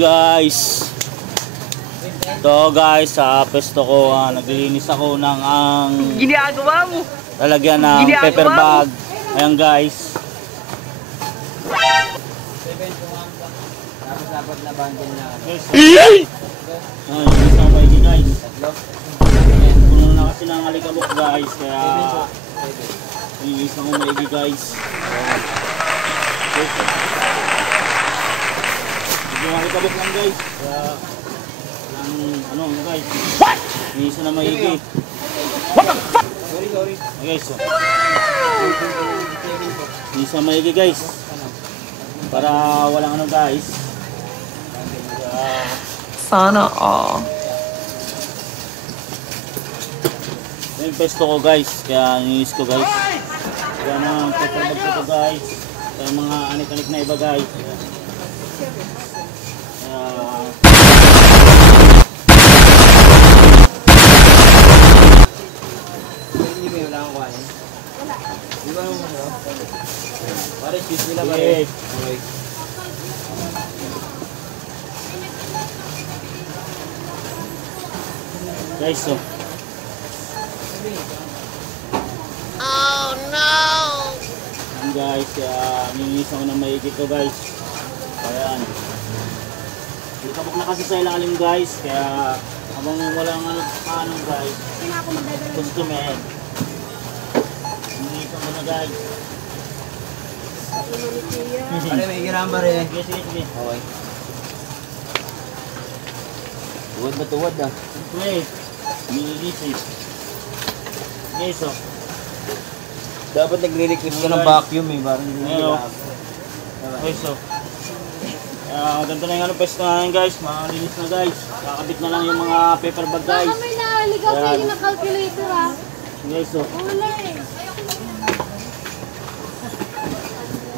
Guys, ito guys, sa pesto ko, naglilinis ako ng ginagawa mo, lalagyan ng paper bag. Ayan guys. dapat na bundle na Guys, isang maigi guys. Puno na kasi ng alikabok guys, kaya inis ako maigi guys. Yung alikabok lang guys, kaya ano guys, inis na maigi. What the fuck? Sorry. Guys, inis na maigi guys, para walang ano guys. Sana all. Yung pesto ko guys, kaya ninis ko guys. Kaya mga paperbag ko guys, kaya mga anik-anik na iba guys. hindi mo wala akong kuhanin. Di ba naman ano? Pare, cheese nila pare. Okay. Guys, so. Oh no! Ayan guys, kaya nilinis ako ng maigi ko guys. Ayan. Itabok na kasi sa ilalim guys, kaya habang walang ano guys, customer. Nilinis ako na guys. Pare, may higiraan pare. Sige. Okay. Tuwad ba tuwad ah? Wait, nilinis eh. Okay, so. Dapat nagre-request ka ng vacuum eh, parang hindi Ayun. nila. Okay, so. Ganito na yung pesto natin guys, malinis na guys. Kakabit na lang yung mga paper bag guys. Baka may naligaw sa'yo na calculator ah. Okay, so. Wala eh.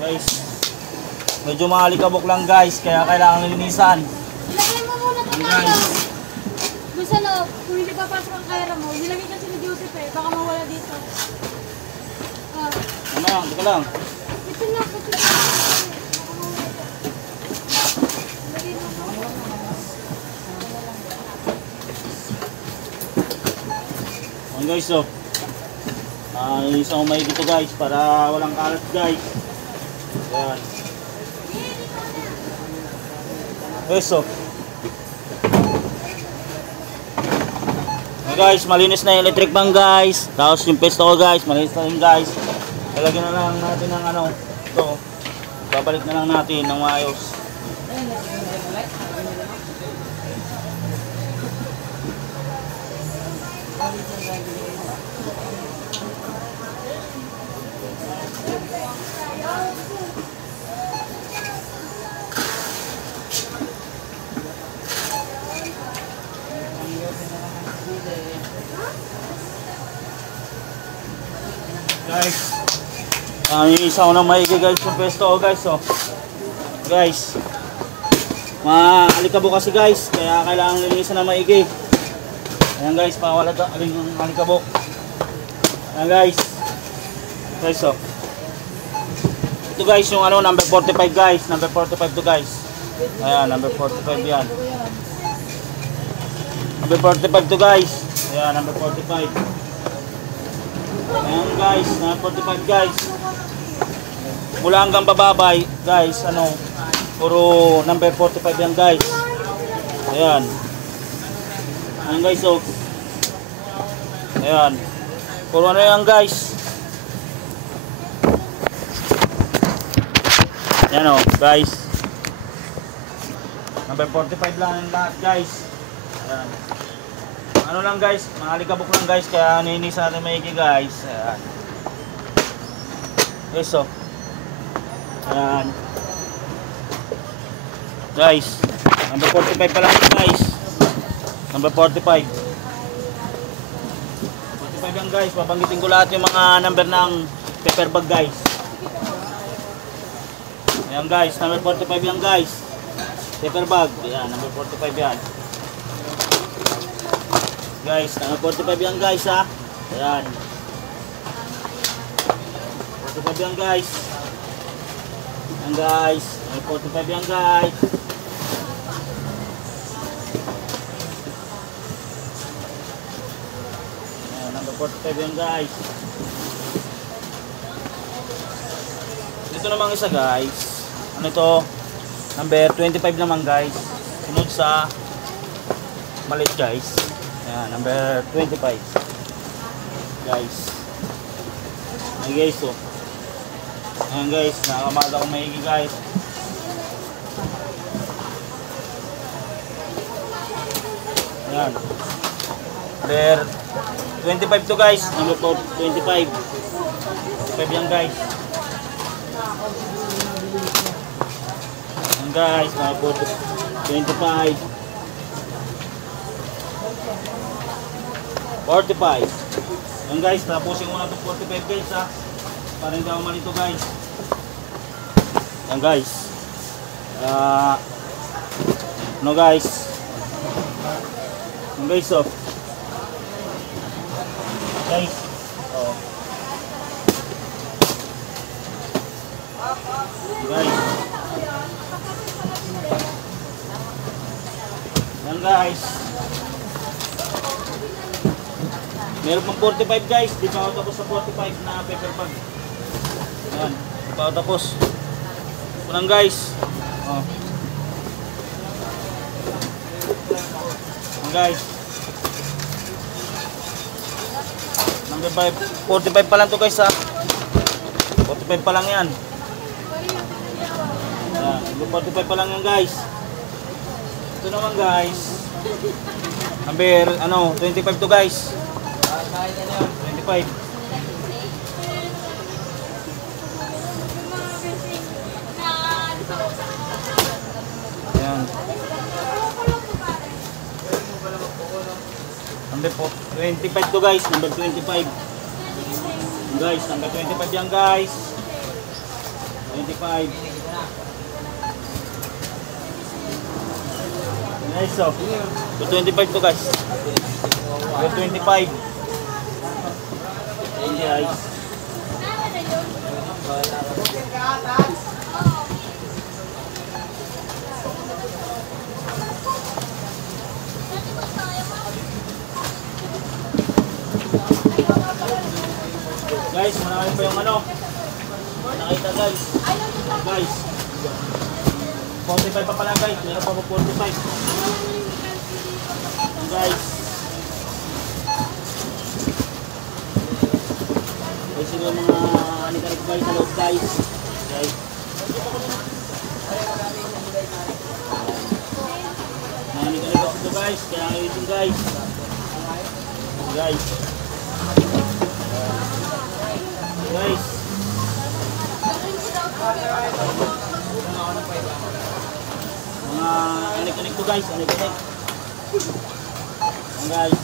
Guys, medyo maalikabok lang guys, kaya kailangan linisan. Ilagay mo muna ito Guys. Doon sa loob, kung hindi papasok ang kaya mo, nilagay kasi ni Joseph eh, baka mawala dito. Ano lang, dito lang. Ito na, kasi ilagay mo po. Ayan guys, so. Linisan ko maigi ito guys, para walang kalat guys. Ayan. Okay, so. Guys, malinis na yung electric fan guys. Tapos yung pesto ko guys, malinis na rin guys. Lalagyan na lang natin ng ano, ito. Babalik na lang natin ng maayos. Guys, isa ko na maigi guys yung pesto ko guys, oh. Guys, maalikabok kasi guys, kaya kailangan linisan na maigi. Ayan guys, pawala ito ang alikabok. Ayan guys. Guys, oh. Ito guys yung ano, number 45 guys, number 45 to guys. Ayan, number 45 yan. Number 45 to guys. Ayan, number 45. Ayan guys, na 45 guys. Mula hanggang bababay guys, ano, puro number 45 yan guys. Ayan. Ayan guys, so. Ayan. Puro ano yan guys. Ayan o guys. Number 45 lang yung lahat guys. Ayan. Ano lang guys, maalikabok lang guys, kaya ninis natin maigi guys. Ayan. Okay, so. Ayan. Guys, number 45 pa lang guys. Number 45. 45 yan guys, babanggitin ko lahat yung mga number ng paper bag guys. Ayan guys, number 45 yan guys. Paper bag, ayan, number 45 yan. Guys, number 45 yan guys ha. Ayan. 45 yan guys. Ayan guys, number 45 yan guys. 45 yan guys. Ito namang isa guys. Ano ito? Number 25 naman guys. Sunod sa maliit guys. Ayan, number 25. Guys. Ayan guys oh. Ayan guys, nakakamada akong maigi guys. Ayan. Number 25 to guys. Number 25. 25 yan guys. Ayan guys, mga 25. 45. Ayan guys, tapusin ko na itong 45 guys ha. Para hindi ako malito guys. Ayan guys. Ano guys. Ayan guys oh. Guys. Oh. Guys. Ayan guys. Meron pang 45 guys, di pa ako tapos sa 45 na paper bag. Ayan, di pa ako tapos. Unang guys. Oh. Ayan guys. Number 5, 45 pa lang to guys ha. 45 pa lang yan. Ayan, number 45 pa lang yan guys. Ito naman guys. Number 25 to guys. 25. Ayan. Number 25 to guys. Number 25. Guys, number 25 yan guys. 25. Nice so. 25 to guys. Number 25. Guys. Guys, marami pa yung nakita guys. Guys. 45 pa pala guys. Meron pa po 45. Guys. Guys, yung mga anikarik guys sa loob guys. Guys. Mga anikarik guys ito guys. Kaya ngayon ito guys. Guys. Guys. Mga anikarik to guys. Anikarik. Guys.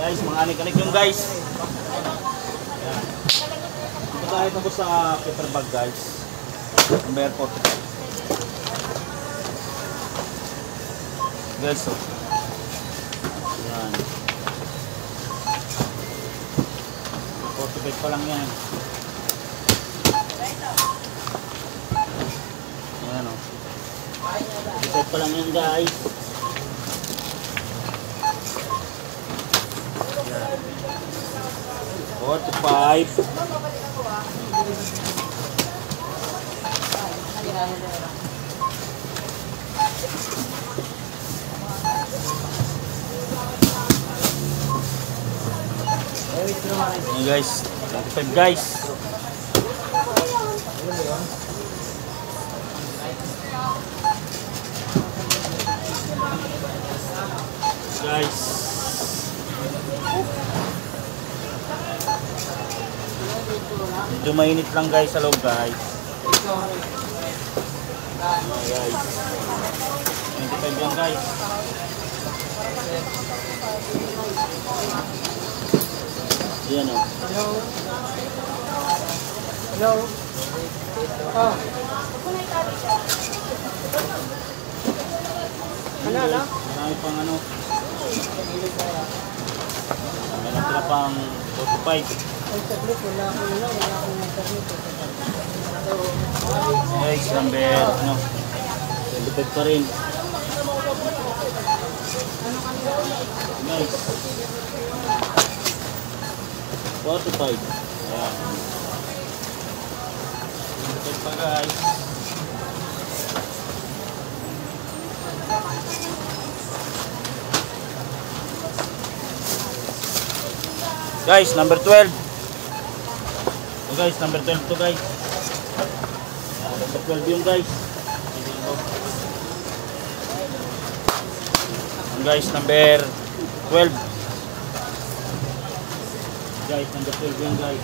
Guys, mga anik-anik yung guys. Ayan. Ito tayo tapos sa paper bag guys. Number 45. Guys, so. Ayan. 45 pa lang yan. Ayan o. 45 pa lang yan guys. Ayan. 45. Ayan guys, 25 guys. Guys. Medyo mainit lang guys sa loob guys. Ayan guys. 25 yan guys. Ayan o. Hello. Hello. Oh. Ano? Marami pang Meron sila pang 45. Guys, number, ano, 25 pa rin. Guys. 45. Ayan. 25 pa guys. Guys, number 12. So guys, number 12 to guys. Number 12 yung guys. Yung guys, number 12. Guys, number 12 yung guys.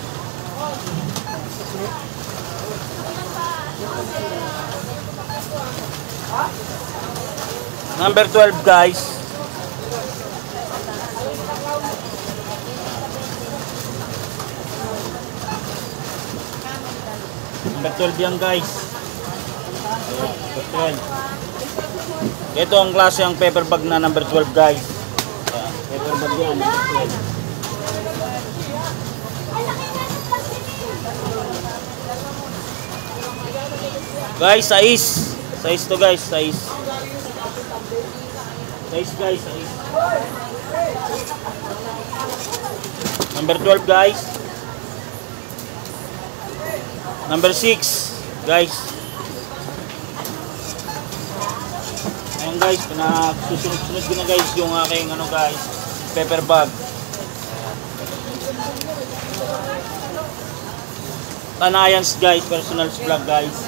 Number 12 guys. Number 12 yan guys. Number 12. Ito ang klase ang paper bag na number 12 guys. Paper bag yan. Number 12. Guys, size to guys, size guys, size. Number 12 guys. Number 6 guys. Ayan guys, susunod-sunod ko na guys yung aking ano guys, paper bag. Tanayans guys, personal vlog guys.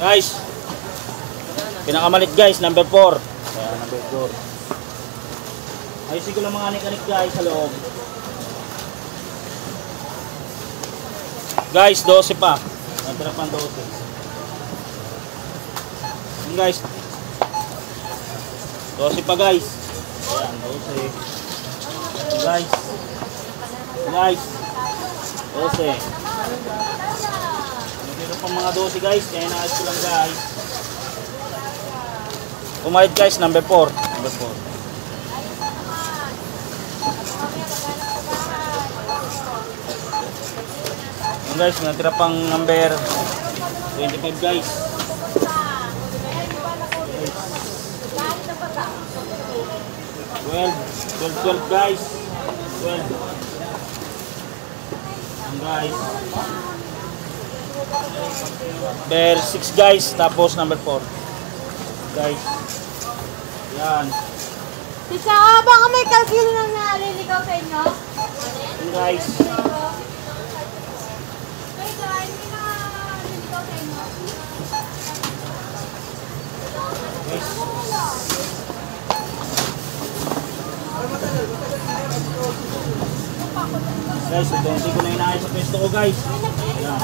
Guys, pinakamalit guys, number 4. Ayan, number 4. Ayusin ko lang mga anik-anik guys sa loob. Guys, 12 pa. Natira pang 12. Ayan guys. 12 pa guys. Ayan, 12. Guys. Guys. 12. Natira pang mga 12 guys. Kaya naayos ko lang guys. Pumalit guys, number 4. Number 4. Guys, natira pang number 25 guys. 12 guys. 12 guys. Number 6 guys, tapos number 4 guys. Yan. Tisa, baka may kalkilo nang naliligaw sa inyo? Guys. Guys, hindi ko na inaayos sa pwesto ko guys. Ayan.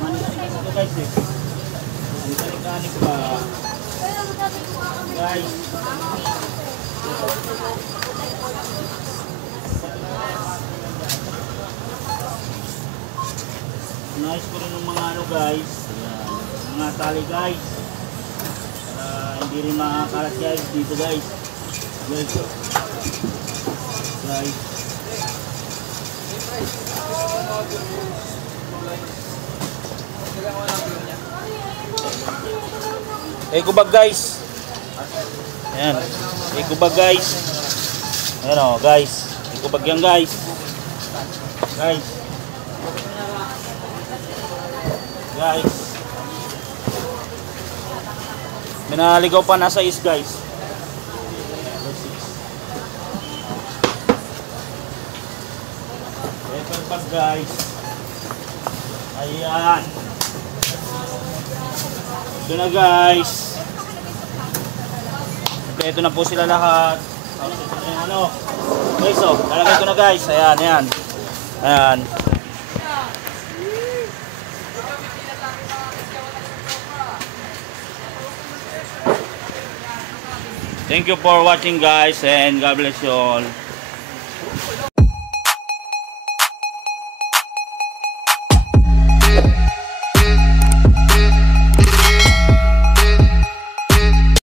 Manis sa pwesto ko guys eh. Manis pa. Guys. Inaayos ko rin ng mga ano guys. Ayan. Mga tali guys. Para hindi rin makakalat guys dito guys. Guys. Guys. Ekobag guys. Ayan. Ekobag guys. Ayan o guys. Ekobag yan guys. Guys. Guys. May naligaw pa nasa is guys. Paper bag guys. Ayan. Ito na guys. Ito na po sila lahat. Ito na yung ano. Guys oh, lalagay ko na guys. Ayan, ayan. Ayan. Thank you for watching guys and God bless you all.